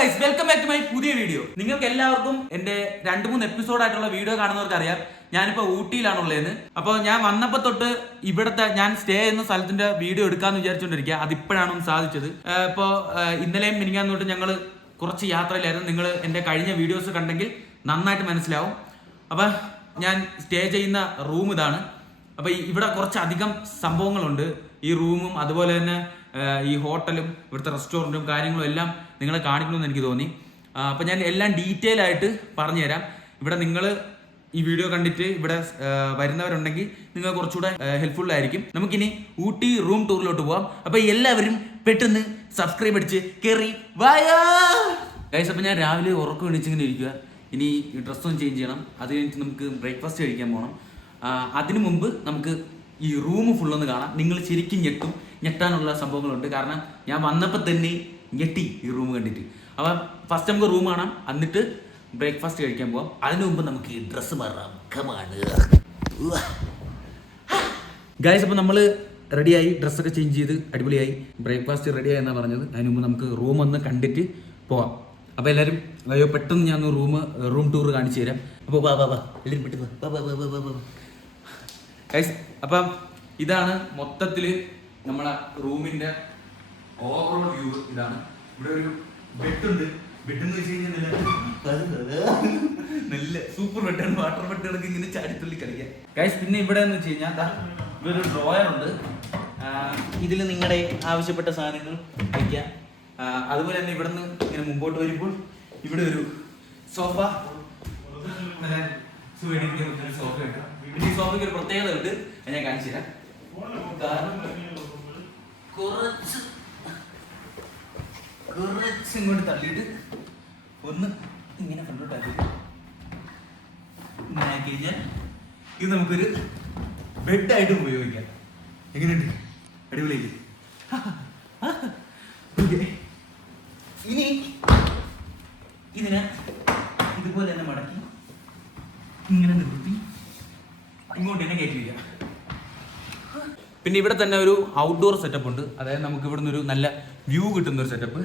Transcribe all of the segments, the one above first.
Guys, welcome back to my പുതിയ video. നിങ്ങൾക്ക് എല്ലാവർക്കും എന്റെ 2-3 എപ്പിസോഡായിട്ടുള്ള വീഡിയോ കാണുന്നവർക്ക് അറിയാം ഞാനിപ്പോ ഊട്ടിയിലാണുള്ളതെന്ന്. അപ്പോൾ ഞാൻ വന്നപ്പോ തൊട്ട് ഇവിടുത്തെ ഞാൻ സ്റ്റേ ചെയ്യുന്ന സ്ഥലത്തിന്റെ വീഡിയോ എടുക്കാന്ന് വിചാരിച്ചുകൊണ്ടിരിക്കുക. അതിപ്പോഴാണ് സാധിച്ചത്. ഇപ്പോൾ ഇന്നലെയും മിനിങ്ങാന്ന് തൊട്ട് ഞങ്ങൾ കുറച്ച് യാത്രയിലായിരുന്നു. നിങ്ങൾ എൻ്റെ കഴിഞ്ഞ വീഡിയോസ് കണ്ടെങ്കിൽ നന്നായിട്ട് മനസ്സിലാവും. അപ്പം ഞാൻ സ്റ്റേ ചെയ്യുന്ന റൂം ഇതാണ്. അപ്പോൾ ഇവിടെ കുറച്ചധികം സംഭവങ്ങളുണ്ട്. ഈ റൂമും അതുപോലെ തന്നെ ഈ ഹോട്ടലും ഇവിടുത്തെ റെസ്റ്റോറൻറ്റും കാര്യങ്ങളും എല്ലാം നിങ്ങളെ കാണിക്കണമെന്ന് എനിക്ക് തോന്നി. അപ്പോൾ ഞാൻ എല്ലാം ഡീറ്റെയിൽ ആയിട്ട് പറഞ്ഞുതരാം. ഇവിടെ നിങ്ങൾ ഈ വീഡിയോ കണ്ടിട്ട് ഇവിടെ വരുന്നവരുണ്ടെങ്കിൽ നിങ്ങൾ കുറച്ചുകൂടെ ഹെൽപ്ഫുൾ ആയിരിക്കും. നമുക്കിനി ഊട്ടി റൂം ടൂറിലോട്ട് പോവാം. അപ്പോൾ എല്ലാവരും പെട്ടെന്ന് സബ്സ്ക്രൈബ് അടിച്ച് കയറി വായാ ഗൈസ്. അപ്പോൾ ഞാൻ രാവിലെ ഉറക്കം എണീച്ചിങ്ങനെ ഇരിക്കുക. ഇനി ഡ്രസ്സൊന്നും ചേഞ്ച് ചെയ്യണം. അത് കഴിഞ്ഞിട്ട് നമുക്ക് ബ്രേക്ക്ഫാസ്റ്റ് കഴിക്കാൻ പോകണം. അതിനു മുമ്പ് നമുക്ക് ഈ റൂം ഫുള്ളൊന്ന് കാണാം. നിങ്ങൾ ശരിക്കും ഞെട്ടാനുള്ള സംഭവങ്ങളുണ്ട്. കാരണം ഞാൻ വന്നപ്പോൾ തന്നെ ഞെട്ടി ഈ റൂം കണ്ടിട്ട്. അപ്പം ഫസ്റ്റ് നമുക്ക് റൂം കാണാം, എന്നിട്ട് ബ്രേക്ക്ഫാസ്റ്റ് കഴിക്കാൻ പോവാം. അതിനു മുമ്പ് നമുക്ക് ഈ ഡ്രസ്സ് മാറാം. ഗൈസ്, അപ്പോൾ നമ്മൾ റെഡിയായി, ഡ്രസ്സൊക്കെ ചേഞ്ച് ചെയ്ത് അടിപൊളിയായി, ബ്രേക്ക്ഫാസ്റ്റ് റെഡിയായി എന്നാണ് പറഞ്ഞത്. അതിന് മുമ്പ് നമുക്ക് റൂം ഒന്ന് കണ്ടിട്ട് പോവാം. അപ്പോൾ എല്ലാവരും അയ്യോ പെട്ടെന്ന് ഞാൻ റൂം ടൂർ കാണിച്ചു തരാം. അപ്പോൾ എല്ലാവരും പെട്ടെന്ന് ഗൈസ്. അപ്പം ഇതാണ് മൊത്തത്തിൽ നമ്മളെ റൂമിൻ്റെ ഓവറോൾ വ്യൂ. ഇതാണ്. ഇവിടെ ഒരു ബെഡുണ്ട്. ബെഡ് എന്ന് വെച്ച് കഴിഞ്ഞാൽ നല്ല സൂപ്പർ ബെഡാണ്. വാട്ടർ ബെഡുകളൊക്കെ ഇങ്ങനെ ചാടിത്തുള്ളി കളിക്കാം ഗൈസ്. പിന്നെ ഇവിടെ എന്ന് വെച്ച് കഴിഞ്ഞാൽ ഇവിടെ ഒരു ഡ്രോയർ ഉണ്ട്. ഇതിൽ നിങ്ങളുടെ ആവശ്യപ്പെട്ട സാധനങ്ങൾ വയ്ക്കാം. അതുപോലെ തന്നെ ഇവിടെ നിന്ന് ഇങ്ങനെ മുമ്പോട്ട് വരുമ്പോൾ ഇവിടെ ഒരു സോഫ, സോഫ ഉണ്ട്. പിന്നെ ഈ സോഫയ്ക്ക് ഒരു പ്രത്യേകത ഉണ്ട്, ഞാൻ കാണിച്ചു തരാം. കുറച്ച് ഇങ്ങോട്ട് തള്ളിയിട്ട് ഒന്ന് ഇങ്ങനെ ഫ്രണ്ടോട്ടാക്കി ഇങ്ങനെ ആക്കി കഴിഞ്ഞാൽ ഇത് നമുക്കൊരു ബെഡായിട്ട് ഉപയോഗിക്കാം. എങ്ങനെയുണ്ട്? അടിപൊളിയില്ലേ? ഇനി ഇതിനെ ഇതുപോലെ തന്നെ മടക്കി ഇങ്ങനെ നിർത്തി ഇങ്ങോട്ട് തന്നെ കയറ്റി വയ്ക്കാം. പിന്നെ ഇവിടെ തന്നെ ഒരു ഔട്ട്ഡോർ സെറ്റപ്പ് ഉണ്ട്. അതായത് നമുക്ക് ഇവിടെ നിന്നൊരു നല്ല വ്യൂ കിട്ടുന്ന ഒരു സെറ്റപ്പ്.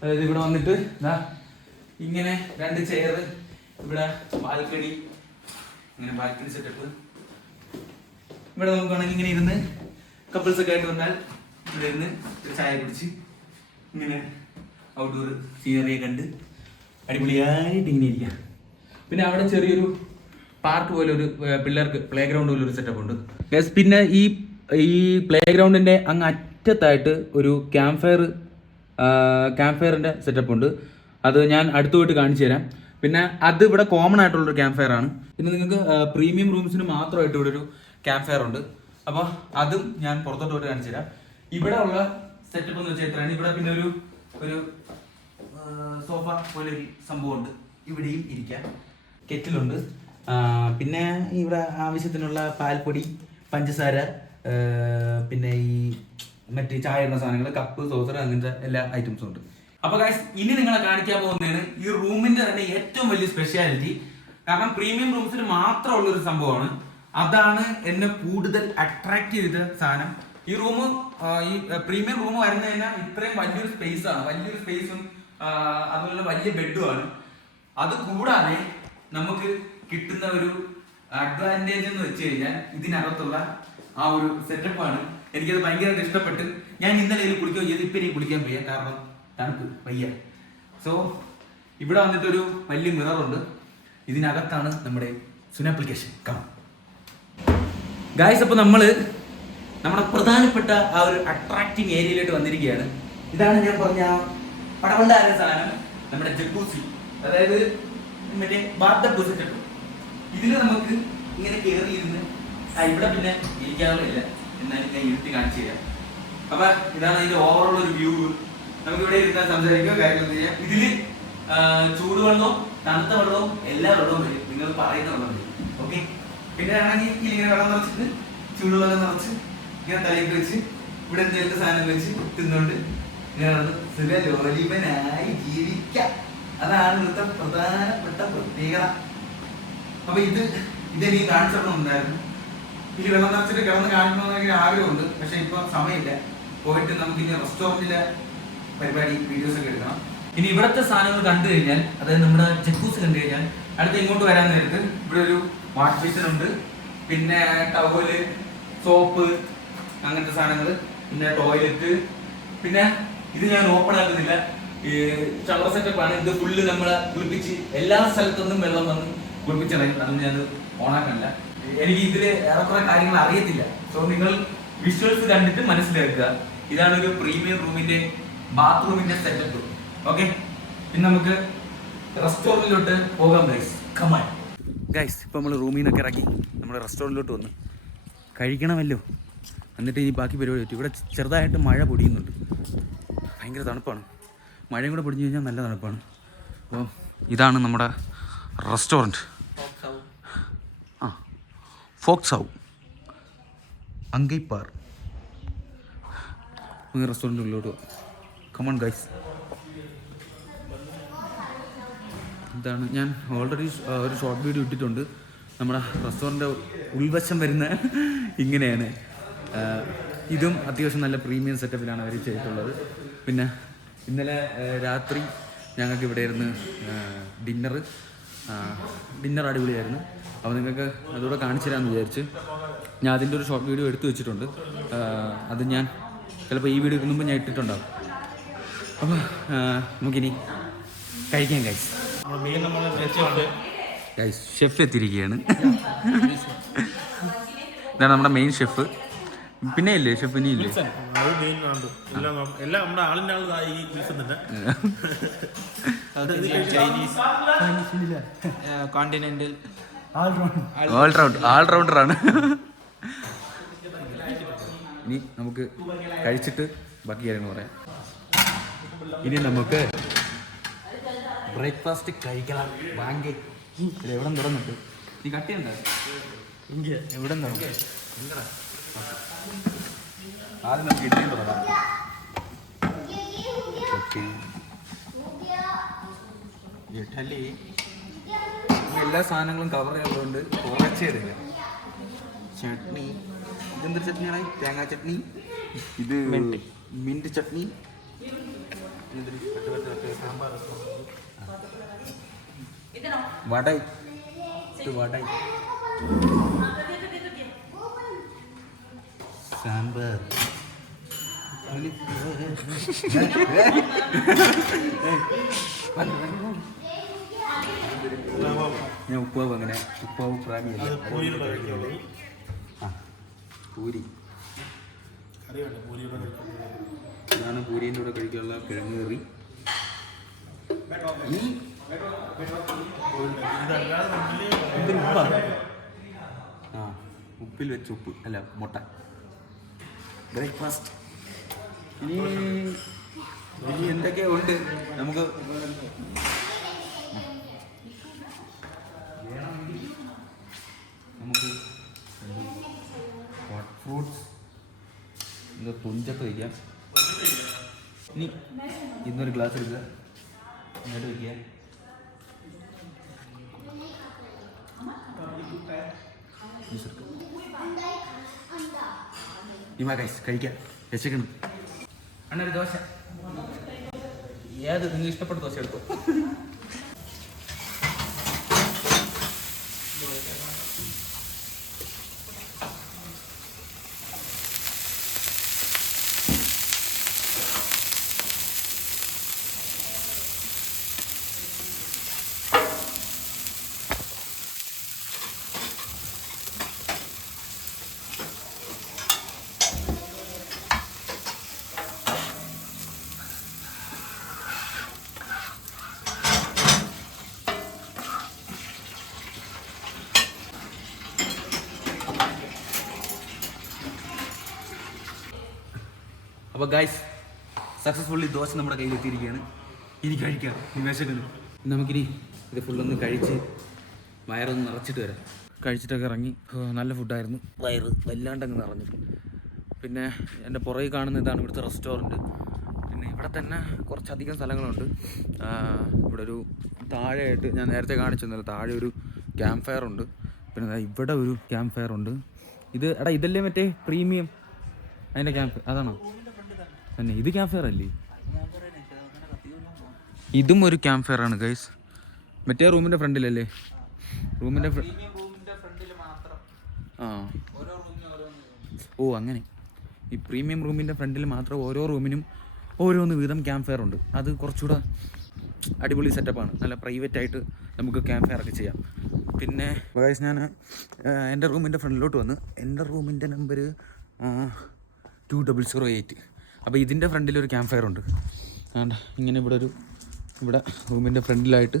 അതായത് ഇവിടെ വന്നിട്ട് ഇങ്ങനെ 2 ചെയർ, ഇവിടെ ബാൽക്കണി, ഇങ്ങനെ ബാൽക്കണി സെറ്റപ്പ്. ഇവിടെ നമുക്ക് വേണമെങ്കിൽ ഇങ്ങനെ ഇരുന്ന് കപ്പിൾസൊക്കെ ആയിട്ട് വന്നാൽ ഇവിടെ ഇരുന്ന് ചായ കുടിച്ച് ഇങ്ങനെ ഔട്ട്ഡോർ സീനറിയെ കണ്ട് അടിപൊളിയായിട്ട് ഇങ്ങനെ ഇരിക്കാം. പിന്നെ അവിടെ ചെറിയൊരു പാർക്ക് പോലെ ഒരു പിള്ളേർക്ക് പ്ലേ ഗ്രൗണ്ട് പോലെ ഒരു സെറ്റപ്പ് ഉണ്ട്. പിന്നെ ഈ പ്ലേ ഗ്രൗണ്ടിൻ്റെ അങ്ങ് അറ്റത്തായിട്ട് ഒരു ക്യാമ്പ് ഫയറിൻ്റെ സെറ്റപ്പ് ഉണ്ട്. അത് ഞാൻ അടുത്ത് പോയിട്ട് കാണിച്ചു തരാം. പിന്നെ അത് ഇവിടെ കോമൺ ആയിട്ടുള്ളൊരു ക്യാമ്പ് ഫയർ ആണ്. പിന്നെ നിങ്ങൾക്ക് പ്രീമിയം റൂംസിന് മാത്രമായിട്ട് ഇവിടെ ഒരു ക്യാമ്പ് ഫയർ ഉണ്ട്. അപ്പോൾ അതും ഞാൻ പുറത്തോട്ട് പോയിട്ട് കാണിച്ചു തരാം. ഇവിടെ ഉള്ള സെറ്റപ്പ് എന്ന് വെച്ചാൽ ഇത്രയാണ്. ഇവിടെ പിന്നെ ഒരു സോഫ പോലെ ഒരു സംഭവമുണ്ട്. ഇവിടെയും ഇരിക്കാം. കെറ്റിലുണ്ട്. പിന്നെ ഇവിടെ ആവശ്യത്തിനുള്ള പാൽപ്പൊടി, പഞ്ചസാര, പിന്നെ ഈ മറ്റേ ചായ ഇടുന്ന സാധനങ്ങൾ, കപ്പ്, സോസർ, അങ്ങനത്തെ എല്ലാ ഐറ്റംസും ഉണ്ട്. അപ്പോൾ ഗൈസ്, ഇനി നിങ്ങളെ കാണിക്കാൻ പോകുന്നതാണ് ഈ റൂമിന്റെ തന്നെ ഏറ്റവും വലിയ സ്പെഷ്യാലിറ്റി. കാരണം പ്രീമിയം റൂംസിന് മാത്രമുള്ള ഒരു സംഭവമാണ്. അതാണ് എന്നെ കൂടുതൽ അട്രാക്ട് ചെയ്ത സാധനം. ഈ റൂം, ഈ പ്രീമിയം റൂം വരുന്നതിന് ഇത്രയും വലിയൊരു സ്പേസ് ആണ്. വലിയൊരു സ്പേസും അതുപോലെ വലിയ ബെഡുമാണ്. അത് കൂടാതെ നമുക്ക് കിട്ടുന്ന ഒരു അഡ്വാൻറ്റേജ് എന്ന് വെച്ച് കഴിഞ്ഞാൽ ഇതിനകത്തുള്ള ആ ഒരു സെറ്റപ്പാണ്. എനിക്കത് ഭയങ്കരമായിട്ട് ഇഷ്ടപ്പെട്ട് ഞാൻ ഇന്നലെ ഇതിൽ കുളിക്കുകയും ചെയ്ത്. ഇപ്പം എനിക്ക് കുളിക്കാൻ വയ്യ, കാരണം തണുപ്പ് വയ്യ. സോ ഇവിടെ വന്നിട്ടൊരു വലിയ മിററുണ്ട്. ഇതിനകത്താണ് നമ്മുടെ സുന ആപ്ലിക്കേഷൻ കാണാം ഗായ്സ്. അപ്പോൾ നമ്മുടെ പ്രധാനപ്പെട്ട ആ ഒരു അട്രാക്റ്റിംഗ് ഏരിയയിലോട്ട് വന്നിരിക്കുകയാണ്. ഇതാണ് ഞാൻ പറഞ്ഞ പടവണ്ടായ സാധനം, നമ്മുടെ ജക്കൂസി. അതായത് മറ്റേ ബാത്ത് സെറ്റപ്പ്. ഇതിൽ നമുക്ക് ഇങ്ങനെ കയറി ഇരുന്ന് ഇവിടെ പിന്നെ ഇരിക്കാറില്ല. എന്നാലും ഞാൻ ഇരുത്തി കാണിച്ചു തരാം. അപ്പൊ ഇതാണ് അതിന്റെ ഓവറോൾ ഒരു വ്യൂ. നമുക്ക് ഇവിടെ ഇരുന്നാൽ സംസാരിക്കുക, കാര്യങ്ങൾ ചെയ്യാം. ഇതില് ചൂടുവെള്ളവും തണുത്ത വെള്ളവും എല്ലാ വെള്ളവും വരും. നിങ്ങൾ പറയുന്ന വെള്ളം വരും. ഓക്കെ. പിന്നെ ആണെങ്കിൽ ഇങ്ങനെ വെള്ളം നിറച്ചിട്ട് ചൂടുവെള്ളം നിറച്ച് ഇങ്ങനെ തലയിൽ വെച്ച് ഇവിടെ എന്തെങ്കിലും സാധനം വെച്ച് തിന്നുകൊണ്ട് ഇങ്ങനെ ലോലീപനായി ജീവിക്കാം. അതാണ് ഇവിടുത്തെ പ്രധാനപ്പെട്ട പ്രത്യേകത. അപ്പൊ ഇതെനിക്ക് കാണിച്ചിട്ടുണ്ടായിരുന്നു. ഇനി വെള്ളം നിറച്ചിട്ട് കിടന്ന് കാണിക്കണമെന്നൊക്കെ ആഗ്രഹമുണ്ട്. പക്ഷെ ഇപ്പൊ സമയമില്ല. പോയിട്ട് നമുക്ക് ഇനി റെസ്റ്റോറൻറ്റിലെ പരിപാടി വീഡിയോസ് ഒക്കെ എടുക്കണം. ഇനി ഇവിടുത്തെ സാധനങ്ങൾ കണ്ടു കഴിഞ്ഞാൽ, അതായത് നമ്മുടെ ജക്കൂസ് കണ്ടു കഴിഞ്ഞാൽ അടുത്ത് ഇങ്ങോട്ട് വരാൻ നേരത്ത് ഇവിടെ ഒരു വാഷ് ബേസിൻ ഉണ്ട്, പിന്നെ ടവല്, സോപ്പ്, അങ്ങനത്തെ സാധനങ്ങൾ, പിന്നെ ടോയ്ലറ്റ്. പിന്നെ ഇത് ഞാൻ ഓപ്പൺ ആക്കുന്നില്ല, ഈ ഷവർ സെറ്റപ്പ് ആണ്. ഇത് ഫുള്ള് നമ്മളെ കുളിപ്പിച്ച് എല്ലാ സ്ഥലത്തുനിന്നും വെള്ളം വന്ന് കുളിപ്പിച്ചറിയും. അതൊന്നും ഞാൻ ഓണാക്കണില്ല. എനിക്ക് ഇതിൽ ഏറെക്കുറെ കാര്യങ്ങൾ അറിയത്തില്ല. സോ നിങ്ങൾ വിഷ്വൽസ് കണ്ടിട്ട് മനസ്സിലാക്കുക. ഇതാണ് ഒരു പ്രീമിയം റൂമിന്റെ ബാത്റൂമിന്റെ സെറ്റപ്പ്. ഓക്കെ, പിന്നെ നമുക്ക് റെസ്റ്റോറൻറ്റിലോട്ട് പോകാം ഗൈസ്. Come on guys. ഇപ്പം നമ്മൾ റൂമിൽ നിന്നൊക്കെ ഇറങ്ങി നമ്മൾ റെസ്റ്റോറൻറ്റിലോട്ട് വന്ന് കഴിക്കണമല്ലോ. എന്നിട്ട് ഇനി ബാക്കി പരിപാടി പറ്റും. ഇവിടെ ചെറുതായിട്ട് മഴ പൊടിയുന്നുണ്ട്, ഭയങ്കര തണുപ്പാണ്. മഴയും കൂടെ പൊടിഞ്ഞു കഴിഞ്ഞാൽ നല്ല തണുപ്പാണ്. അപ്പോൾ ഇതാണ് നമ്മുടെ റെസ്റ്റോറൻറ്റ്. ഫോക്സ് ഹൗ അങ്കൈപ്പാർ. റെസ്റ്റോറൻറ്റിനുള്ളിലോട്ട് പോകാം. Come on guys. ഇതാണ്, ഞാൻ ഓൾറെഡി ഒരു ഷോർട്ട് വീഡിയോ ഇട്ടിട്ടുണ്ട്. നമ്മുടെ റെസ്റ്റോറൻറ്റ് ഉൾവശം വരുന്ന ഇങ്ങനെയാണ്. ഇതും അത്യാവശ്യം നല്ല പ്രീമിയം സെറ്റപ്പിലാണ് അവർ ചെയ്തിട്ടുള്ളത്. പിന്നെ ഇന്നലെ രാത്രി ഞങ്ങൾക്ക് ഇവിടെ ഇരുന്ന് ഡിന്നർ അടിപൊളിയായിരുന്നു. അപ്പോൾ നിങ്ങൾക്ക് അതുകൂടെ കാണിച്ചു തരാമെന്ന് വിചാരിച്ച് ഞാൻ അതിൻ്റെ ഒരു ഷോർട്ട് വീഡിയോ എടുത്തു വെച്ചിട്ടുണ്ട്. അത് ഞാൻ ചിലപ്പോൾ ഈ വീഡിയോക്ക് മുമ്പ് ഞാൻ ഇട്ടിട്ടുണ്ടാകും. അപ്പോൾ നമുക്കിനി കഴിക്കാം ഗൈസ്. ഗൈസ് ഷെഫ് എത്തിയിരിക്കുകയാണ്. ഇതാണ് നമ്മുടെ മെയിൻ ഷെഫ്. പിന്നെ ഇല്ലേ ഷെഫ്? ഇനി ഇല്ലേ? കോണ്ടിനെന്റൽ ഓൾറൗണ്ടറാണ്. ഇനി നമുക്ക് കഴിച്ചിട്ട് ബാക്കി കാര്യങ്ങൾ പറയാം. ഇനി നമുക്ക് ബ്രേക്ക്ഫാസ്റ്റ് കഴിക്കണം. ബാങ്ക് എവിടെ തുറന്നിട്ട് നീ കട്ടിയുണ്ടോ? എവിടെ ആദ്യം നമുക്ക് ഇഡ്ഡലി തുടങ്ങാം. ഓക്കെ, ഇഡ്ഡലി എല്ലാ സാധനങ്ങളും കവർ ചെയ്യുന്നതുകൊണ്ട് കുറച്ചേ എടുക്കാം. ചട്നി, ഇതെന്തൊരു ചട്നിയാണ്? തേങ്ങാ ചട്നി. ഇത് മിന്റ് ചട്നി. സാമ്പാർ, വടൈ, ഇത് വടൈ, സാമ്പാർ. ഞാൻ ഉപ്പാവ് അങ്ങനെ ഉപ്പാവ് പ്രാണിയല്ല. പൂരി, ഇതാണ് പൂരീൻ്റെ കൂടെ കഴിക്കാനുള്ള കിഴങ്ങ് കറി. ഉപ്പിൽ വെച്ച ഉപ്പ് അല്ല മുട്ട. ബ്രേക്ക്ഫാസ്റ്റ് ഇനി എന്തൊക്കെയാ ഉണ്ട് നമുക്ക് ഫ്രൂട്ട്സ് എന്താ തുഞ്ചത്ത് വയ്ക്കാം. ഇനി ഇന്നൊരു ഗ്ലാസ് എടുക്കുക, ഇങ്ങോട്ട് വയ്ക്കുക. ഇമാ ഗൈസ് കഴിക്കാം, രസിക്കണം. അണ്ണൊരു ദോശ, ഏത് നിങ്ങൾ ഇഷ്ടപ്പെട്ട ദോശ എടുക്കും. അപ്പോൾ ഗൈസ് സക്സസ്ഫുള്ളി ദോശ നമ്മുടെ കയ്യിൽ എത്തിയിരിക്കുകയാണ്. ഇനി കഴിക്കാം, ഇനി വിശക്കുന്നു. നമുക്കിനി ഇത് ഫുള്ളൊന്ന് കഴിച്ച് വയറൊന്ന് നിറച്ചിട്ട് വരാം. കഴിച്ചിട്ടൊക്കെ ഇറങ്ങി. നല്ല ഫുഡായിരുന്നു, വയറ് വല്ലാണ്ടങ്ങ് നിറഞ്ഞു. പിന്നെ എൻ്റെ പുറകിൽ കാണുന്ന ഇതാണ് ഇവിടുത്തെ റെസ്റ്റോറൻറ്റ്. പിന്നെ ഇവിടെ തന്നെ കുറച്ചധികം സ്ഥലങ്ങളുണ്ട്. ഇവിടെ ഒരു താഴെയായിട്ട് ഞാൻ നേരത്തെ കാണിച്ചു തന്നല്ലോ, താഴെ ഒരു ക്യാമ്പ് ഫയർ ഉണ്ട്. പിന്നെ ഇവിടെ ഒരു ക്യാമ്പ് ഫയർ ഉണ്ട്. ഇത് എടാ ഇതല്ലേ മറ്റേ പ്രീമിയം അതിൻ്റെ ക്യാമ്പ്, അതാണോ? തന്നെ ഇത് ക്യാമ്പ് ഫയർ അല്ലേ? ഇതും ഒരു ക്യാമ്പ് ഫയർ ആണ് ഗൈസ്. മറ്റേ റൂമിൻ്റെ ഫ്രണ്ടിലല്ലേ? റൂമിൻ്റെ ആ ഓ അങ്ങനെ. ഈ പ്രീമിയം റൂമിൻ്റെ ഫ്രണ്ടിൽ മാത്രം ഓരോ റൂമിനും ഓരോന്ന് വീതം ക്യാമ്പ് ഫയർ ഉണ്ട്. അത് കുറച്ചുകൂടെ അടിപൊളി സെറ്റപ്പാണ്. നല്ല പ്രൈവറ്റായിട്ട് നമുക്ക് ക്യാമ്പ് ഫയർ ഒക്കെ ചെയ്യാം. പിന്നെ ഗൈസ് ഞാൻ എൻ്റെ റൂമിൻ്റെ ഫ്രണ്ടിലോട്ട് വന്ന് എൻ്റെ റൂമിൻ്റെ നമ്പർ 2008. അപ്പോൾ ഇതിൻ്റെ ഫ്രണ്ടിലൊരു ക്യാമ്പ് ഫയർ ഉണ്ട്. ഇങ്ങനെ ഇവിടെ റൂമിൻ്റെ ഫ്രണ്ടിലായിട്ട്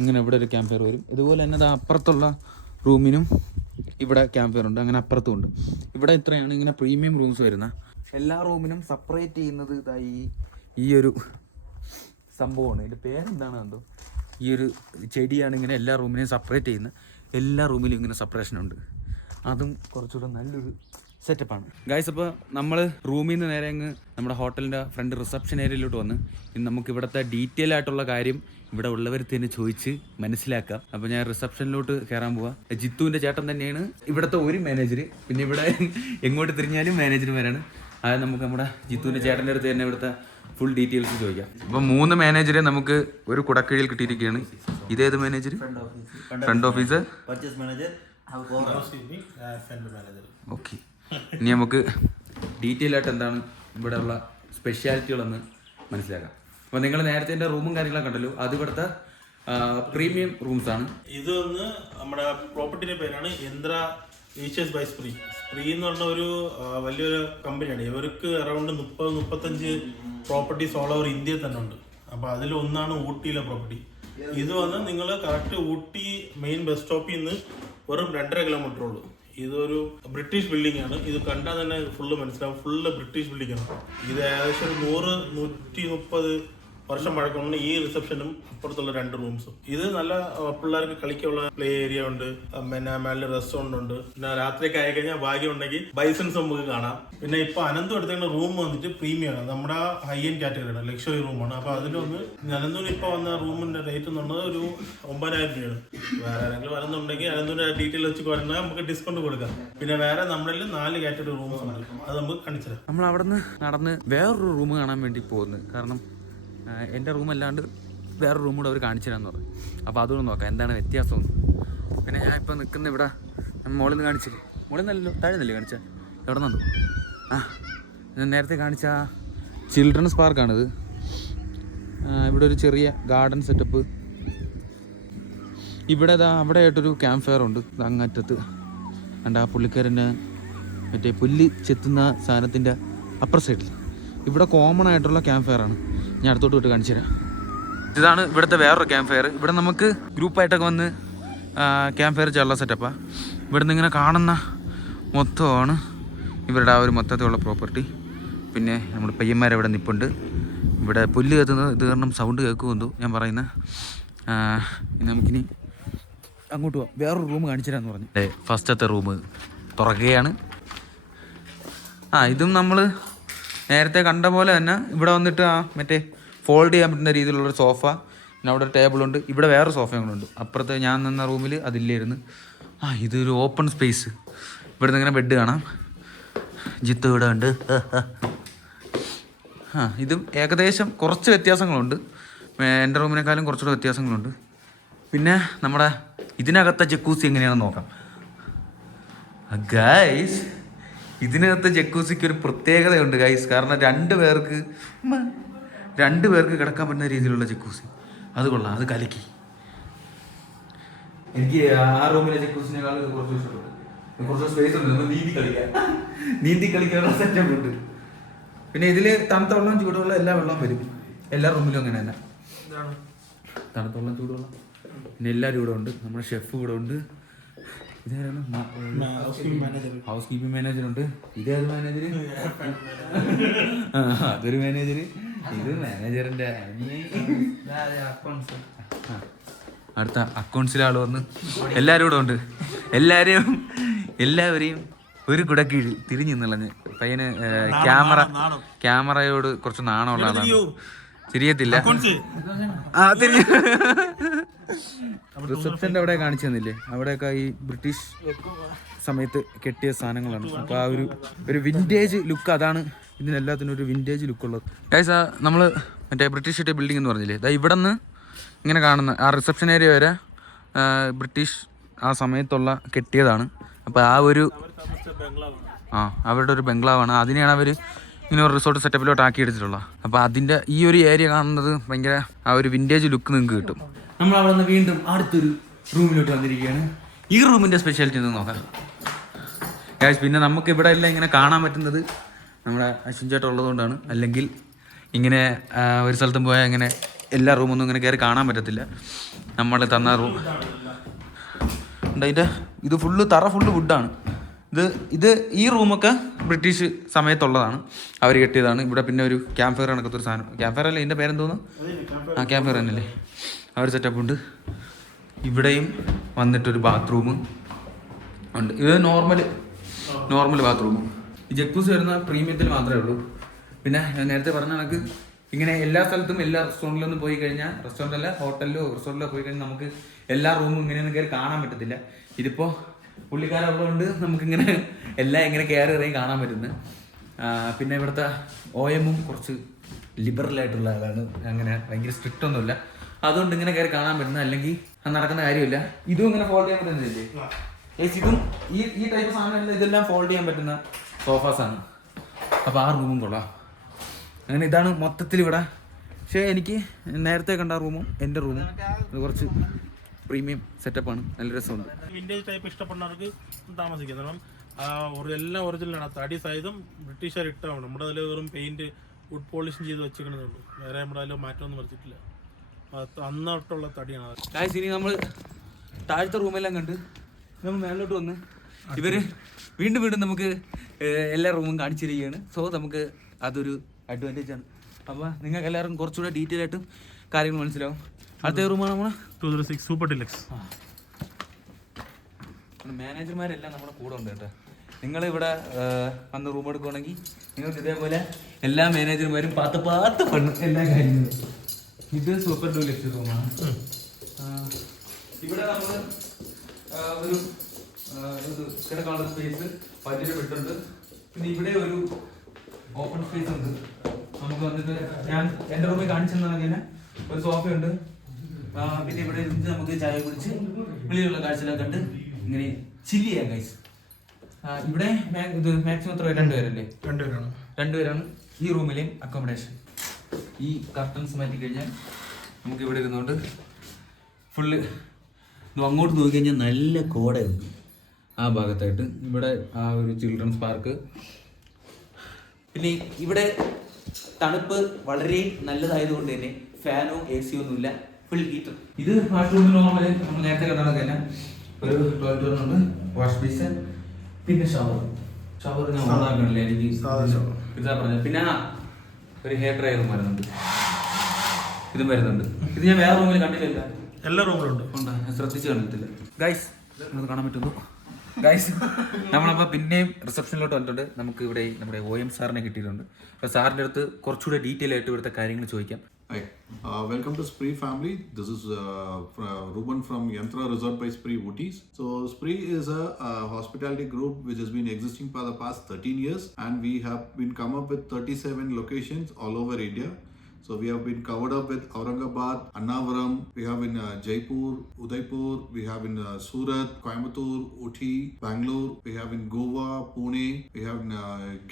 ഇങ്ങനെ ഇവിടെ ഒരു ക്യാമ്പ് ഫയർ വരും. ഇതുപോലെ തന്നെ അപ്പുറത്തുള്ള റൂമിനും ഇവിടെ ക്യാമ്പ് ഫയർ ഉണ്ട്. അങ്ങനെ അപ്പുറത്തും ഉണ്ട്. ഇവിടെ ഇത്രയാണ് ഇങ്ങനെ പ്രീമിയം റൂംസ് വരുന്നത്. എല്ലാ റൂമിനും സെപ്പറേറ്റ് ചെയ്യുന്നത് ഈ ഒരു സംഭവമാണ്. ഇതിൻ്റെ പേരെന്താണ് കണ്ടോ? ഈ ഒരു ചെടിയാണ് ഇങ്ങനെ എല്ലാ റൂമിനെയും സെപ്പറേറ്റ് ചെയ്യുന്നത്. എല്ലാ റൂമിലും ഇങ്ങനെ സെപ്പറേഷൻ ഉണ്ട്. അതും കുറച്ചുകൂടെ നല്ലൊരു സെറ്റപ്പാണ് ഗൈസ്. അപ്പോൾ നമ്മൾ റൂമിൽ നിന്ന് നേരെ അങ്ങ് നമ്മുടെ ഹോട്ടലിൻ്റെ ഫ്രണ്ട് റിസപ്ഷൻ ഏരിയയിലോട്ട് വന്ന് ഇന്ന് നമുക്ക് ഇവിടുത്തെ ഡീറ്റെയിൽ ആയിട്ടുള്ള കാര്യം ഇവിടെ ഉള്ളവർ തന്നെ ചോദിച്ച് മനസ്സിലാക്കാം. അപ്പോൾ ഞാൻ റിസപ്ഷനിലോട്ട് കയറാൻ പോവാം. ജിത്തുവിൻ്റെ ചേട്ടൻ തന്നെയാണ് ഇവിടുത്തെ ഒരു മാനേജർ. പിന്നെ ഇവിടെ എങ്ങോട്ട് തിരിഞ്ഞാലും മാനേജർമാരാണ്. അത് നമുക്ക് നമ്മുടെ ജിത്തുവിൻ്റെ ചേട്ടൻ്റെ അടുത്ത് തന്നെ ഇവിടുത്തെ ഫുൾ ഡീറ്റെയിൽസ് ചോദിക്കാം. അപ്പോൾ 3 മാനേജറെ നമുക്ക് ഒരു കുടക്കീഴിൽ കിട്ടിയിരിക്കുകയാണ്. ഇതേത് manager? Front officer, purchase manager, okay. ഇനി നമുക്ക് ഡീറ്റെയിൽ ആയിട്ട് എന്താണ് ഇവിടെ ഉള്ള സ്പെഷ്യാലിറ്റികളെന്ന് മനസ്സിലാക്കാം. അപ്പോൾ നിങ്ങൾ നേരത്തെ എൻ്റെ റൂമും കാര്യങ്ങളൊക്കെ കണ്ടല്ലോ. അത് ഇവിടുത്തെ പ്രീമിയം റൂംസ് ആണ്. ഇതൊന്ന് നമ്മുടെ പ്രോപ്പർട്ടിയുടെ പേരാണ് യന്ത്ര ഏഷ്യസ് ബൈ സ്പ്രീ. സ്പ്രീ എന്ന് പറഞ്ഞ ഒരു വലിയൊരു കമ്പനിയാണ്. ഇവർക്ക് അറൗണ്ട് 30-35 പ്രോപ്പർട്ടീസ് ഓൾ ഓവർ ഇന്ത്യയിൽ തന്നെ ഉണ്ട്. അപ്പോൾ അതിലൊന്നാണ് ഊട്ടിയിലെ പ്രോപ്പർട്ടി. ഇത് വന്ന് നിങ്ങൾ കറക്റ്റ് ഊട്ടി മെയിൻ ബസ് സ്റ്റോപ്പിൽ നിന്ന് വെറും 2.5 കിലോമീറ്റർ ഉള്ളൂ. ഇതൊരു ബ്രിട്ടീഷ് ബിൽഡിംഗ് ആണ്. ഇത് കണ്ടാൽ തന്നെ ഫുള്ള് മനസ്സിലാവും. ഫുള്ള് ബ്രിട്ടീഷ് ബിൽഡിംഗ് ആണ്. ഇത് ഏകദേശം ഒരു 100-130 വർഷം പഴക്കമുള്ള ഈ റിസപ്ഷനും അപ്പുറത്തുള്ള 2 റൂംസും. ഇത് നല്ല പിള്ളേർക്ക് കളിക്കാനുള്ള പ്ലേ ഏരിയ ഉണ്ട്. പിന്നെ മേലെ റെസ്റ്റോറന്റ് ഉണ്ട്. പിന്നെ രാത്രിയൊക്കെ ആയി കഴിഞ്ഞാൽ ഭാഗ്യം ഉണ്ടെങ്കിൽ ബൈസൺസ് നമുക്ക് കാണാം. പിന്നെ ഇപ്പൊ അനന്തു എടുത്തേക്കുന്ന റൂം വന്നിട്ട് പ്രീമിയം ആണ്. നമ്മുടെ ഹൈ എൻഡ് കാറ്റഗറിയാണ്, ലക്ഷറി റൂമാണ്. അപ്പൊ അതിലൊന്ന് അനന്തൂര് ഇപ്പൊ വന്ന റൂമിന്റെ റേറ്റ് എന്ന് പറഞ്ഞത് ഒരു 9,000 രൂപയാണ്. വേറെ ആരെങ്കിലും വരുന്നുണ്ടെങ്കിൽ അനന്തൂരിന്റെ ഡീറ്റെയിൽ വെച്ച് പറഞ്ഞാൽ നമുക്ക് ഡിസ്കൗണ്ട് കൊടുക്കാം. പിന്നെ വേറെ നമ്മളിൽ 4 കാറ്റഗറി റൂംസ് ഉണ്ട്. അത് നമുക്ക് കാണിച്ചു തരാം. നമ്മൾ അവിടെ നിന്ന് നടന്ന് വേറൊരു റൂം കാണാൻ വേണ്ടി പോകുന്നത്. കാരണം എൻ്റെ റൂമല്ലാണ്ട് വേറെ റൂം കൂടെ അവർ കാണിച്ചു തരാമെന്ന് പറഞ്ഞു. അപ്പോൾ അതുകൊണ്ട് നോക്കാം എന്താണ് വ്യത്യാസമൊന്നും. പിന്നെ ഞാൻ ഇപ്പോൾ നിൽക്കുന്ന ഇവിടെ മുകളിൽ നിന്ന് കാണിച്ചില്ലേ? മുകളിൽ നല്ലല്ലോ, താഴെ നല്ലേ കാണിച്ചാൽ? എവിടെ നിന്നു? ഞാൻ നേരത്തെ കാണിച്ച ചിൽഡ്രൻസ് പാർക്കാണിത്. ഇവിടെ ഒരു ചെറിയ ഗാർഡൻ സെറ്റപ്പ്. ഇവിടെ അവിടെ ആയിട്ടൊരു ക്യാമ്പ് ഫയർ ഉണ്ട് അങ്ങറ്റത്ത്. കണ്ട ആ പുള്ളിക്കാരൻ്റെ മറ്റേ പുല്ല് ചെത്തുന്ന സാധനത്തിൻ്റെ അപ്പർ സൈഡിൽ ഇവിടെ കോമൺ ആയിട്ടുള്ള ക്യാമ്പ് ഫയർ ആണ്. ഞാൻ അടുത്തോട്ട് വിട്ട് കാണിച്ചു തരാം. ഇതാണ് ഇവിടുത്തെ വേറൊരു ക്യാമ്പ് ഫയർ. ഇവിടെ നമുക്ക് ഗ്രൂപ്പായിട്ടൊക്കെ വന്ന് ക്യാമ്പ് ഫയർ ചെയ്യാനുള്ള സെറ്റപ്പാണ്. ഇവിടെ നിന്ന് ഇങ്ങനെ കാണുന്ന മൊത്തമാണ് ഇവരുടെ ആ ഒരു മൊത്തത്തിലുള്ള പ്രോപ്പർട്ടി. പിന്നെ നമ്മുടെ പയ്യന്മാരവിടെ നിൽപ്പുണ്ട്. ഇവിടെ പുല്ല് കത്തുന്നത് ഇത് കാരണം സൗണ്ട് കേൾക്കുമെന്തോ ഞാൻ പറയുന്നത്. നമുക്കിനി അങ്ങോട്ട് പോവാം. വേറൊരു റൂം കാണിച്ചു തരാമെന്ന് പറഞ്ഞു. ഫസ്റ്റത്തെ റൂം തുറക്കുകയാണ്. ഇതും നമ്മൾ നേരത്തെ കണ്ട പോലെ തന്നെ ഇവിടെ വന്നിട്ട് മറ്റേ ഫോൾഡ് ചെയ്യാൻ പറ്റുന്ന രീതിയിലുള്ളൊരു സോഫ. പിന്നെ അവിടെ ഒരു ടേബിളുണ്ട്. ഇവിടെ വേറെ സോഫയും കൂടെ ഉണ്ട്. അപ്പുറത്തെ ഞാൻ നിന്ന റൂമിൽ അതില്ലായിരുന്നു. ഇതൊരു ഓപ്പൺ സ്പേസ്. ഇവിടെ നിന്ന് ഇങ്ങനെ ബെഡ് കാണാം. ജിത്ത് ഇവിടെ ഉണ്ട്. ഇതും ഏകദേശം കുറച്ച് വ്യത്യാസങ്ങളുണ്ട്. എൻ്റെ റൂമിനേക്കാളും കുറച്ചുകൂടെ വ്യത്യാസങ്ങളുണ്ട്. പിന്നെ നമ്മുടെ ഇതിനകത്തെ ജക്കൂസി എങ്ങനെയാണെന്ന് നോക്കാം ഗൈസ്. ഇതിനകത്ത് ജക്കൂസിക്ക് ഒരു പ്രത്യേകതയുണ്ട് ഗൈസ്. കാരണം 2 പേർക്ക് കിടക്കാൻ പറ്റുന്ന രീതിയിലുള്ള ജക്കൂസി. അത് കൊള്ളാം, അത് കലക്കി. എനിക്ക് ആ റൂമിലെ ജക്കൂസിനേക്കാൾ കുറച്ച് ഇഷ്ടപ്പെട്ടു. കുറച്ച് സ്പേസ് ഉണ്ട്, നമ്മൾ നീന്തി കളിക്കാനുള്ള സെറ്റപ്പ് ഉണ്ട്. പിന്നെ ഇതിൽ തണുത്ത വെള്ളം ചൂടുവെള്ളം എല്ലാ വെള്ളം വരും. എല്ലാ റൂമിലും അങ്ങനെ തന്നെ തണുത്ത വെള്ളം ചൂടുവെള്ളം. പിന്നെ എല്ലാവരും ഇവിടെ ഉണ്ട്. നമ്മുടെ ഷെഫ് ഇവിടെ ഉണ്ട്. ഹൗസ് കീപ്പിംഗ് മാനേജർ ഉണ്ട്. ഇതേത് മാനേജർ? അതൊരു മാനേജർ. ഇത് മാനേജറിന്റെ അടുത്ത അക്കൗണ്ട്സിലെ ആൾ വന്ന് എല്ലാവരും ഇവിടെ ഉണ്ട്. എല്ലാവരെയും ഒരു കുടക്കീഴ് തിരിഞ്ഞു നിന്നുള്ളത് പയ്യന് ക്യാമറയോട് കുറച്ച് നാണമുള്ള ആളാണ്. തിരിയത്തില്ല. റിസപ്ഷൻ്റെ അവിടെ കാണിച്ചു തന്നില്ലേ? അവിടെയൊക്കെ ഈ ബ്രിട്ടീഷ് സമയത്ത് കെട്ടിയ സാധനങ്ങളാണ്. അപ്പോൾ ആ ഒരു വിൻറ്റേജ് ലുക്ക്, അതാണ് ഇതിനെല്ലാത്തിനും ഒരു വിൻറ്റേജ് ലുക്കുള്ളത്. ഗൈസ് നമ്മൾ മറ്റേ ബ്രിട്ടീഷ് കിട്ടിയ ബിൽഡിംഗ് എന്ന് പറഞ്ഞില്ലേ, ഇതാ ഇവിടെ നിന്ന് ഇങ്ങനെ കാണുന്ന ആ റിസപ്ഷൻ ഏരിയ വരെ ബ്രിട്ടീഷ് ആ സമയത്തുള്ള കെട്ടിയതാണ്. അപ്പോൾ ആ ഒരു അവരുടെ ഒരു ബംഗ്ലാവാണ്. അതിനെയാണ് അവർ ഇങ്ങനെ ഒരു റിസോർട്ട് സെറ്റപ്പിലോട്ട് ആക്കി എടുത്തിട്ടുള്ളത്. അപ്പോൾ അതിൻ്റെ ഈ ഒരു ഏരിയ കാണുന്നത് ഭയങ്കര ആ ഒരു വിൻറ്റേജ് ലുക്ക് നിങ്ങൾക്ക് കിട്ടും. നമ്മൾ അവിടെ നിന്ന് വീണ്ടും അടുത്തൊരു റൂമിലോട്ട് വന്നിരിക്കുകയാണ്. ഈ റൂമിൻ്റെ സ്പെഷ്യാലിറ്റി ഒന്ന് നോക്കാം ഗൈസ്. പിന്നെ നമുക്ക് ഇവിടെ എല്ലാം ഇങ്ങനെ കാണാൻ പറ്റുന്നത് നമ്മുടെ അശ്വിൻ ചേട്ടൻ ഉള്ളതുകൊണ്ടാണ്. അല്ലെങ്കിൽ ഇങ്ങനെ ഒരു സ്ഥലത്തും പോയാൽ ഇങ്ങനെ എല്ലാ റൂമൊന്നും ഇങ്ങനെ കയറി കാണാൻ പറ്റത്തില്ല. നമ്മൾ തന്ന റൂം അതിൻ്റെ ഇത് തറ ഫുള്ള് വുഡാണ്. ഇത് ഈ റൂമൊക്കെ ബ്രിട്ടീഷ് സമയത്തുള്ളതാണ്, അവർ കെട്ടിയതാണ്. ഇവിടെ പിന്നെ ഒരു ക്യാമ്പ് ഫയർ കണക്കത്തൊരു സാധനം, ക്യാമ്പ് ഫയർ അല്ലേ ഇതിൻ്റെ പേരെന്തോന്നു, ക്യാമ്പ് ഫയർ തന്നെയല്ലേ, ആ ഒരു സെറ്റപ്പ് ഉണ്ട്. ഇവിടെയും വന്നിട്ടൊരു ബാത്റൂം ഉണ്ട്. ഇത് നോർമൽ ബാത്റൂം. ഈ ജക്കൂസ് വരുന്ന പ്രീമിയത്തിൽ മാത്രമേ ഉള്ളൂ. പിന്നെ ഞാൻ നേരത്തെ പറഞ്ഞ കണക്ക് ഇങ്ങനെ എല്ലാ സ്ഥലത്തും എല്ലാ റെസ്റ്റോറൻറ്റിലൊന്നും പോയി കഴിഞ്ഞാൽ, റെസ്റ്റോറൻറ്റല്ല ഹോട്ടലിലോ റിസോർട്ടിലോ പോയി കഴിഞ്ഞാൽ നമുക്ക് എല്ലാ റൂമും ഇങ്ങനെയൊന്നും കയറി കാണാൻ പറ്റത്തില്ല. ഇതിപ്പോൾ പുള്ളിക്കാരുള്ളതുകൊണ്ട് നമുക്കിങ്ങനെ എല്ലാം ഇങ്ങനെ കയറി ഇറങ്ങി കാണാൻ പറ്റുന്നത്. പിന്നെ ഇവിടുത്തെ OM-ഉം കുറച്ച് ലിബറലായിട്ടുള്ള ആളാണ്, അങ്ങനെ ഭയങ്കര സ്ട്രിക്റ്റ് ഒന്നുമില്ല. അതുകൊണ്ട് ഇങ്ങനെ കയറി കാണാൻ പറ്റുന്നത്, അല്ലെങ്കിൽ അത് നടക്കുന്ന കാര്യമില്ല. ഇതും ഇങ്ങനെ ഫോൾഡ് ചെയ്യാൻ പറ്റുന്നില്ലേ ഇതും ഈ ടൈപ്പ് സാധനം ഇതെല്ലാം ഫോൾഡ് ചെയ്യാൻ പറ്റുന്ന സോഫാസാണ്. അപ്പോൾ ആ റൂമും കൊള്ളാം. അങ്ങനെ ഇതാണ് മൊത്തത്തിൽ ഇവിടെ. പക്ഷേ എനിക്ക് നേരത്തെ കണ്ട റൂമും എൻ്റെ റൂമും അത് കുറച്ച് പ്രീമിയം സെറ്റപ്പാണ്, നല്ല രസമുണ്ട്. വിന്റേജ് ടൈപ്പ് ഇഷ്ടപ്പെടുന്നവർക്ക് താമസിക്കാം. കാരണം എല്ലാം ഒറിജിനലാണ്. തടി സഹിതം ബ്രിട്ടീഷുകാർ ഇട്ടാണ്. നമ്മുടെ അതിൽ വെറും പെയിന്റ് വുഡ് പോളിഷും ചെയ്ത് വെച്ചിരിക്കുന്നതേ ഉള്ളൂ. വേറെ നമ്മുടെ അതിൽ മാറ്റമൊന്നും വരുത്തിയിട്ടില്ല. അന്നോട്ടുള്ള തടിയാണ്. ഇനി നമ്മൾ താഴത്തെ റൂമെല്ലാം കണ്ട് നമ്മൾ മേലോട്ട് വന്ന് ഇവർ വീണ്ടും നമുക്ക് എല്ലാ റൂമും കാണിച്ചിരിക്കുകയാണ്. സോ നമുക്ക് അതൊരു അഡ്വാൻറ്റേജ് ആണ്. അപ്പോൾ നിങ്ങൾക്ക് എല്ലാവർക്കും കുറച്ചുകൂടെ ഡീറ്റെയിൽ ആയിട്ടും കാര്യങ്ങൾ മനസ്സിലാവും. അടുത്ത റൂമാണ് നമ്മൾ 206 സൂപ്പർ ഡിലക്സ്. മാനേജർമാരെല്ലാം നമ്മുടെ കൂടെ ഉണ്ട് കേട്ടോ. നിങ്ങളിവിടെ വന്ന് റൂം എടുക്കുകയാണെങ്കിൽ നിങ്ങൾക്ക് ഇതേപോലെ എല്ലാ മാനേജർമാരും പാത്ത് പണ്ണ് എല്ലാ കാര്യങ്ങളും. ഇത് സൂപ്പർ ഡുലക്സ് റൂമാണ്. ഇവിടെ നമ്മൾ ഒരു കിടക്കാനുള്ള സ്പേസ്, വലിയൊരു ബെഡുണ്ട്. പിന്നെ ഇവിടെ ഒരു ഓപ്പൺ സ്പേസ് ഉണ്ട്. നമുക്ക് വന്നിട്ട് ഞാൻ എൻ്റെ റൂമിൽ കാണിച്ചെന്ന് പറഞ്ഞാൽ ഒരു സോഫയുണ്ട്. പിന്നെ ഇവിടെ ഇരുന്ന് നമുക്ക് ചായ കുടിച്ച് വെളിയിലുള്ള കാഴ്ചകളൊക്കെ കണ്ട് ഇങ്ങനെ ചില്ല് ചെയ്യാം ഗൈസ്. ഇവിടെ ഇത് മാക്സിമം എത്ര 2 പേരല്ലേ? 2 പേരാണ് ഈ റൂമിലെയും അക്കോമഡേഷൻ. ഈ കർട്ടൻസ് മാറ്റി കഴിഞ്ഞാൽ നമുക്ക് ഇവിടെ ഇരുന്നുകൊണ്ട് ഫുള്ള് അങ്ങോട്ട് നോക്കി കഴിഞ്ഞാൽ നല്ല കോടയുണ്ട് ആ ഭാഗത്തായിട്ട്. ഇവിടെ ആ ഒരു ചിൽഡ്രൻസ് പാർക്ക്. പിന്നെ ഇവിടെ തണുപ്പ് വളരെ നല്ലതായതുകൊണ്ട് തന്നെ ഫാനോ AC ഒന്നുമില്ല, ഫുൾ ഹീറ്റർ. ഇത് വാഷ്റൂമിൽ നോർമൽ നമ്മൾ നേരത്തെ കണ്ടതൊക്കെ തന്നെ ഒരു ടോയ്ലറ്റ് ഉണ്ട്, വാഷ് ബേസിൻ, പിന്നെ ഷവർ ഞാൻ ഓണാക്കണില്ല, എനിക്ക് ഇതാ പറഞ്ഞത്. പിന്നെ ഒരു ഹെയർ ഡ്രയറും വരുന്നുണ്ട്, ഇതും വരുന്നുണ്ട്. ഇത് ഞാൻ വേറെ റൂമിൽ കണ്ടിട്ടില്ല, എല്ലാ റൂമിലുണ്ട്, ശ്രദ്ധിച്ച് കണ്ടിട്ടില്ല. ഗൈസ് നമുക്ക് കാണാൻ പറ്റുന്നു. ഗൈസ് നമ്മളപ്പോൾ പിന്നെയും റിസപ്ഷനിലോട്ട് വന്നിട്ടുണ്ട്. നമുക്ക് ഇവിടെ നമ്മുടെ OM സാറിനെ കിട്ടിയിട്ടുണ്ട്. അപ്പോൾ സാറിൻ്റെ അടുത്ത് കുറച്ചുകൂടെ ഡീറ്റെയിൽ ആയിട്ട് ഇവിടുത്തെ കാര്യങ്ങൾ ചോദിക്കാം. Hi, welcome to Spree family. This is Ruben from Yantra Resort by Spree Ooties. So Spree is a hospitality group which has been existing for the past 13 years, and we have been come up with 37 locations all over India. So we have been covered up with Aurangabad, Annavaram, we have in Jaipur, Udaipur, we have in Surat, Coimbatore, Ooty, Bangalore, we have in Goa, Pune, we have in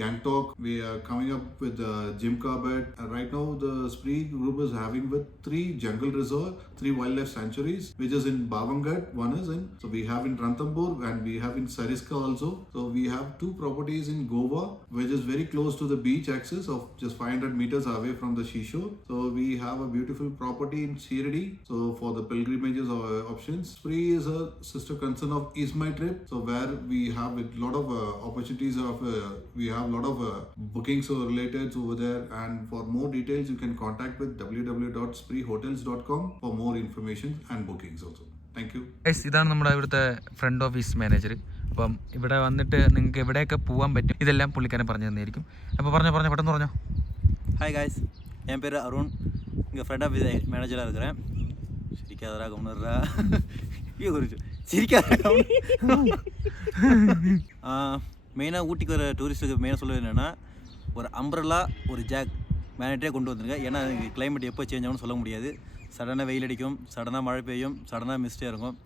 Gangtok. We are coming up with Jim Corbett. Right now the Spree group is having with 3 jungle resorts, 3 wildlife sanctuaries, which is in Bavangad, one is in. So we have in Ranthambore and we have in Sariska also. So we have 2 properties in Goa, which is very close to the beach access of just 500 meters away from the seashore. So we have a beautiful property in Shirdi. So for the pilgrimages options, Spree is a sister concern of Ease My Trip. So where we have a lot of opportunities of we have a lot of bookings related over there. And for more details, you can contact with www.spreehotels.com for more information and bookings also. Thank you. ഇതാണ് നമ്മുടെ ഇവിടുത്തെ front office manager. അപ്പം ഇവിടെ വന്നിട്ട് നിങ്ങൾക്ക് എവിടെയൊക്കെ പോകാൻ പറ്റും ഇതെല്ലാം പുള്ളിക്കാരൻ പറഞ്ഞു തന്നെയായിരിക്കും. അപ്പോൾ പെട്ടെന്ന് പറഞ്ഞോ. ஹாய் காய்ஸ், என் பேர் அருண், இங்கே ஃப்ரெண்ட் ஆஃபீஸ் மேனேஜராக இருக்கிறேன். சிரிக்காதரா கவர்னரா குறிச்சு சிரிக்காத. மெயினாக ஊட்டிக்கு வர டூரிஸ்ட்டுக்கு மெயினாக சொல்லுவது என்னென்னா, ஒரு அம்ப்ரெல்லா, ஒரு ஜாக் மேனேட்டரே கொண்டு வந்துருங்க. ஏன்னா கிளைமேட் எப்போ சேஞ்ச் ஆகும்னு சொல்ல முடியாது. சடனாக வெயில் அடிக்கும், சடனாக மழை பெய்யும், சடனாக மிஸ்டே இருக்கும்.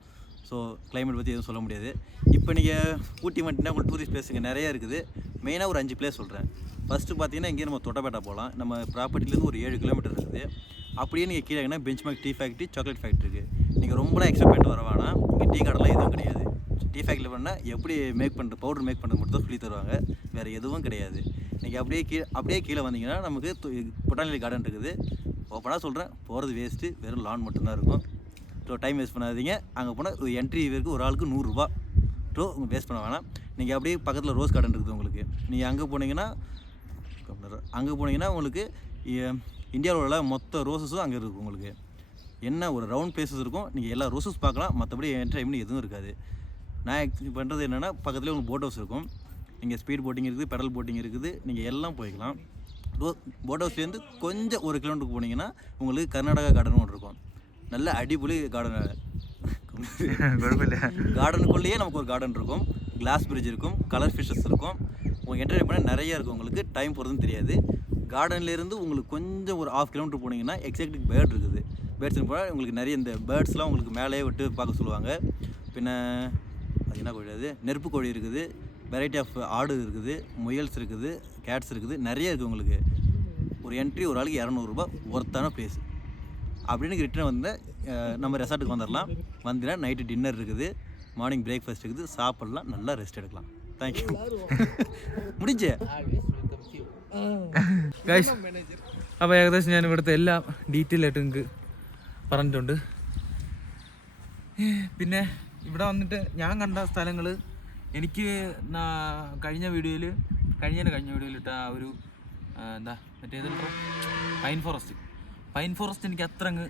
ஸோ கிளைமேட் பற்றி எதுவும் சொல்ல முடியாது. இப்போ நீங்கள் ஊட்டி வந்துட்டுனா உங்களுக்கு டூரிஸ்ட் பிளேஸுங்க நிறையா இருக்குது. மெயினாக ஒரு 5 பிளேஸ் சொல்கிறேன். ஃபஸ்ட்டு பார்த்தீங்கன்னா இங்கேயே நம்ம தொட்டபேட்டா போகலாம். நம்ம ப்ராப்பர்ட்டிலேருந்து ஒரு 7 கிலோமீட்டர் இருக்குது. அப்படியே நீங்கள் கீழே benchmark tea factory, chocolate factory இருக்குது. நீங்கள் ரொம்பலாம் எக்ஸ்பெக்ட் பண்ணிட்டு வர வேணாம். இங்கே டீ கடைலாம் எதுவும் கிடையாது. டீ ஃபேக்ட்ரியில் பண்ணால் எப்படி மேக் பண்ணுறது, பவுடர் மேக் பண்ணுறது மட்டும் தான் சொல்லி தருவாங்க. வேறு எதுவும் கிடையாது. நீங்கள் அப்படியே கீழே வந்தீங்கன்னா நமக்கு பொட்டானிக்கல் கார்டன் இருக்குது. ஓப்பனாக சொல்கிறேன், போகிறது வேஸ்ட்டு, வெறும் லான் மட்டும்தான் இருக்கும். ஸோ டைம் வேஸ்ட் பண்ணாதீங்க. அங்கே போனால் ஒரு என்ட்ரி வரைக்கும் ஒரு ஆளுக்கு 100 ரூபா. ஸோ வேஸ்ட் பண்ண வேணாம். நீங்கள் அப்படியே பக்கத்தில் ரோஸ் கார்டன் இருக்குது உங்களுக்கு. நீங்கள் அங்கே போனீங்கன்னா உங்களுக்கு இந்தியாவில் உள்ள மொத்த ரோசஸும் அங்கே இருக்கும். உங்களுக்கு என்ன ஒரு ரவுண்ட் பிளேஸஸ் இருக்கும். நீங்கள் எல்லா ரோசஸ் பார்க்கலாம். மற்றபடி என்டர்டைன்மெண்ட் எதுவும் இருக்காது. நான் பண்ணுறது என்னென்னா பக்கத்துலேயே உங்களுக்கு போட் ஹவுஸ் இருக்கும். நீங்கள் ஸ்பீட் போட்டிங் இருக்குது, பெடல் போட்டிங் இருக்குது. நீங்கள் எல்லாம் போய்க்கலாம். போட் ஹவுஸ்லேருந்து கொஞ்சம் 1 கிலோமீட்டருக்கு போனீங்கன்னா உங்களுக்கு கர்நாடகா கார்டன் ஒன்று இருக்கும். நல்ல அடிப்பொலி கார்டன். கார்டனுக்குள்ளேயே நமக்கு ஒரு கார்டன் இருக்கும். கிளாஸ் பிரிட்ஜ் இருக்கும், கலர் ஃபிஷ்ஷஸ் இருக்கும். உங்களுக்கு என்டர்டைன்மெண்ட் நிறைய இருக்கும். உங்களுக்கு டைம் போகிறதுன்னு தெரியாது. கார்டன்லேருந்து உங்களுக்கு கொஞ்சம் ஒரு 1/2 கிலோமீட்டர் போனீங்கன்னா எக்ஸாக்டிக் பேர்ட் இருக்குது. பேர்ட்ஸ்னு போனால் உங்களுக்கு நிறைய இந்த பேர்ட்ஸ்லாம் உங்களுக்கு மேலேயே விட்டு பார்க்க சொல்லுவாங்க. பின்ன அது என்ன கோழி, அது நெருப்பு கோழி இருக்குது. வெரைட்டி ஆஃப் ஆடு இருக்குது, முயல்ஸ் இருக்குது, கேட்ஸ் இருக்குது, நிறைய இருக்குது. உங்களுக்கு ஒரு என்ட்ரி ஒரு ஆளுக்கு 200 ரூபா ஒர்த்தான பிளேஸ். அப்படின்னு ரிட்டர்ன் வந்து நம்ம ரெசார்ட்டுக்கு வந்துடலாம். வந்தீங்கன்னா நைட்டு டின்னர் இருக்குது, மார்னிங் பிரேக்ஃபாஸ்ட் இருக்குது. சாப்பிட்லாம், நல்லா ரெஸ்ட் எடுக்கலாம். താങ്ക്യൂ. മുടിച്ചേ ഗൈസ്, അപ്പോൾ ഏകദേശം ഞാൻ ഇവിടുത്തെ എല്ലാം ഡീറ്റെയിൽ ആയിട്ട് നിങ്ങൾക്ക് പറഞ്ഞിട്ടുണ്ട്. പിന്നെ ഇവിടെ വന്നിട്ട് ഞാൻ കണ്ട സ്ഥലങ്ങൾ എനിക്ക് കഴിഞ്ഞ വീഡിയോയിൽ ഇട്ട ആ ഒരു എന്താ മറ്റേതുണ്ടോ പൈൻ ഫോറസ്റ്റ് എനിക്ക് അത്ര അങ്ങ്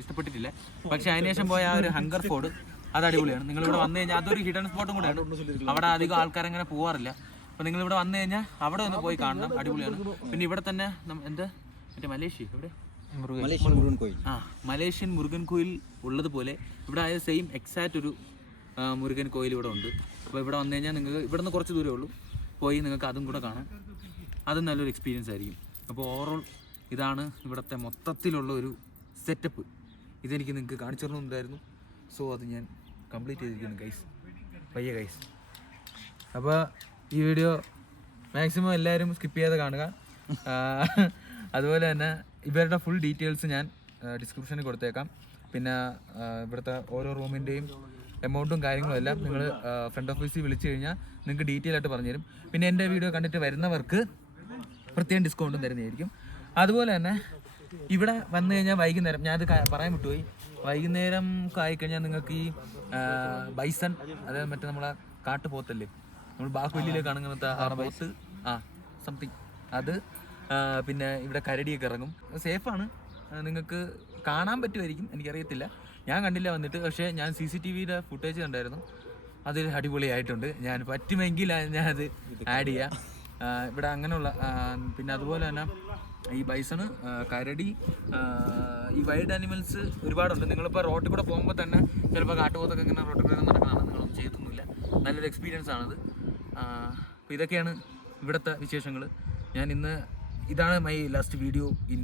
ഇഷ്ടപ്പെട്ടിട്ടില്ല. പക്ഷെ അതിനുശേഷം പോയ ആ ഒരു ഹങ്കർ ഫോർഡ് അത് അടിപൊളിയാണ്. നിങ്ങളിവിടെ വന്നു കഴിഞ്ഞാൽ അതൊരു ഹിഡൻ സ്പോട്ടും കൂടെയാണ്. അവിടെ അധികം ആൾക്കാരങ്ങനെ പോകാറില്ല. അപ്പോൾ നിങ്ങളിവിടെ വന്നു കഴിഞ്ഞാൽ അവിടെ ഒന്ന് പോയി കാണണം, അടിപൊളിയാണ്. പിന്നെ ഇവിടെ തന്നെ എന്താ മറ്റേ മലേഷ്യ ഇവിടെ മലേഷ്യൻ മുരുകൻ കോയിൽ ഉള്ളതുപോലെ ഇവിടെ ആയ സെയിം എക്സാക്റ്റ് ഒരു മുരുകൻ കോയിൽ ഇവിടെ ഉണ്ട്. അപ്പോൾ ഇവിടെ വന്നു കഴിഞ്ഞാൽ നിങ്ങൾക്ക് ഇവിടെ നിന്ന് കുറച്ച് ദൂരമേ ഉള്ളൂ, പോയി നിങ്ങൾക്ക് അതും കൂടെ കാണാം. അതും നല്ലൊരു എക്സ്പീരിയൻസ് ആയിരിക്കും. അപ്പോൾ ഓവറോൾ ഇതാണ് ഇവിടുത്തെ മൊത്തത്തിലുള്ള ഒരു സെറ്റപ്പ്. ഇതെനിക്ക് നിങ്ങൾക്ക് കാണിച്ചു തരണമെന്നുണ്ടായിരുന്നു. സോ അത് ഞാൻ കംപ്ലീറ്റ് ചെയ്തിരിക്കുന്നു ഗൈസ്. പയ്യെ ഗൈസ്. അപ്പോൾ ഈ വീഡിയോ മാക്സിമം എല്ലാവരും സ്കിപ്പ് ചെയ്യാതെ കാണുക. അതുപോലെ തന്നെ ഇവരുടെ ഫുൾ ഡീറ്റെയിൽസ് ഞാൻ ഡിസ്ക്രിപ്ഷനിൽ കൊടുത്തേക്കാം. പിന്നെ ഇവിടുത്തെ ഓരോ റൂമിൻ്റെയും എമൗണ്ടും കാര്യങ്ങളും എല്ലാം നിങ്ങൾ ഫ്രണ്ട് ഓഫീസിൽ വിളിച്ചു കഴിഞ്ഞാൽ നിങ്ങൾക്ക് ഡീറ്റെയിൽ ആയിട്ട് പറഞ്ഞു തരും. പിന്നെ എൻ്റെ വീഡിയോ കണ്ടിട്ട് വരുന്നവർക്ക് പ്രത്യേകം ഡിസ്കൗണ്ടും തരുന്നതായിരിക്കും. അതുപോലെ തന്നെ ഇവിടെ വന്നു കഴിഞ്ഞാൽ വൈകുന്നേരം, ഞാനത് പറയാൻ വിട്ടുപോയി, വൈകുന്നേരം ആയിക്കഴിഞ്ഞാൽ നിങ്ങൾക്ക് ഈ ബൈസൺ, അതായത് മറ്റേ നമ്മളെ കാട്ടുപോത്തല്ലേ, നമ്മൾ ബാഹുബലിയിലേക്ക് കാണുന്ന ബൈസ് സംതിങ് അത്, പിന്നെ ഇവിടെ കരടിയൊക്കെ ഇറങ്ങും. സേഫാണ്, നിങ്ങൾക്ക് കാണാൻ പറ്റുമായിരിക്കും, എനിക്കറിയത്തില്ല, ഞാൻ കണ്ടില്ല വന്നിട്ട്. പക്ഷേ ഞാൻ CCTVയുടെ ഫുട്ടേജ് കണ്ടായിരുന്നു, അതിൽ അടിപൊളിയായിട്ടുണ്ട്. ഞാൻ പറ്റുമെങ്കിൽ ഞാനത് ആഡ് ചെയ്യാം. ഇവിടെ അങ്ങനെയുള്ള പിന്നെ അതുപോലെ തന്നെ ഈ ബൈസണ്, കരടി, ഈ വൈൽഡ് ആനിമൽസ് ഒരുപാടുണ്ട്. നിങ്ങളിപ്പോൾ റോട്ടിൽ കൂടെ പോകുമ്പോൾ തന്നെ ചിലപ്പോൾ കാട്ടുപോത്തൊക്കെ ഇങ്ങനെ റോട്ടിൽ കൂടെ നടക്കുന്നതാണ്. നിങ്ങളൊന്നും ചെയ്തൊന്നുമില്ല, നല്ലൊരു എക്സ്പീരിയൻസ് ആണത്. അപ്പോൾ ഇതൊക്കെയാണ് ഇവിടുത്തെ വിശേഷങ്ങൾ. ഇതാണ് my last video in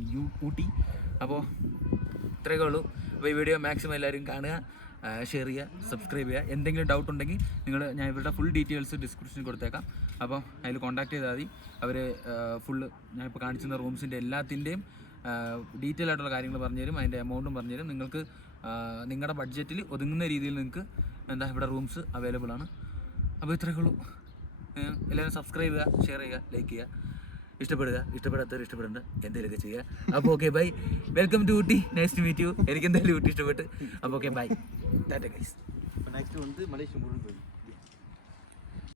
Ooty. അപ്പോൾ ഇത്രയൊക്കെ ഉള്ളൂ. അപ്പോൾ ഈ വീഡിയോ മാക്സിമം എല്ലാവരും കാണുക, ഷെയർ ചെയ്യുക, സബ്സ്ക്രൈബ് ചെയ്യുക. എന്തെങ്കിലും ഡൗട്ട് ഉണ്ടെങ്കിൽ ഞാൻ ഇവരുടെ ഫുൾ ഡീറ്റെയിൽസ് ഡിസ്ക്രിപ്ഷനിൽ കൊടുത്തേക്കാം. അപ്പോൾ അതിൽ കോൺടാക്ട് ചെയ്താൽ മതി. അവർ ഫുള്ള് ഞാനിപ്പോൾ കാണിച്ചിരുന്ന റൂംസിൻ്റെ എല്ലാത്തിൻ്റെയും ഡീറ്റെയിൽ ആയിട്ടുള്ള കാര്യങ്ങൾ പറഞ്ഞുതരും, അതിൻ്റെ എമൗണ്ടും പറഞ്ഞുതരും. നിങ്ങൾക്ക് നിങ്ങളുടെ ബഡ്ജറ്റിൽ ഒതുങ്ങുന്ന രീതിയിൽ നിങ്ങൾക്ക് ഇവിടെ റൂംസ് അവൈലബിൾ ആണ്. അപ്പോൾ ഇത്രയൊക്കെ ഉള്ളൂ. എല്ലാവരും സബ്സ്ക്രൈബ് ചെയ്യുക, ഷെയർ ചെയ്യുക, ലൈക്ക് ചെയ്യുക. ഇഷ്ടപ്പെടാത്തവർ ഇഷ്ടപ്പെടേണ്ട എന്തെങ്കിലുമൊക്കെ ചെയ്യുക. അപ്പോൾ okay bye, welcome to Ooty, nice to meet you. എനിക്ക് എന്തായാലും ഊട്ടി ഇഷ്ടപ്പെട്ട്. അപ്പോൾ okay bye, tata guys. Next வந்து மலேசியா முருகன் கோயில்.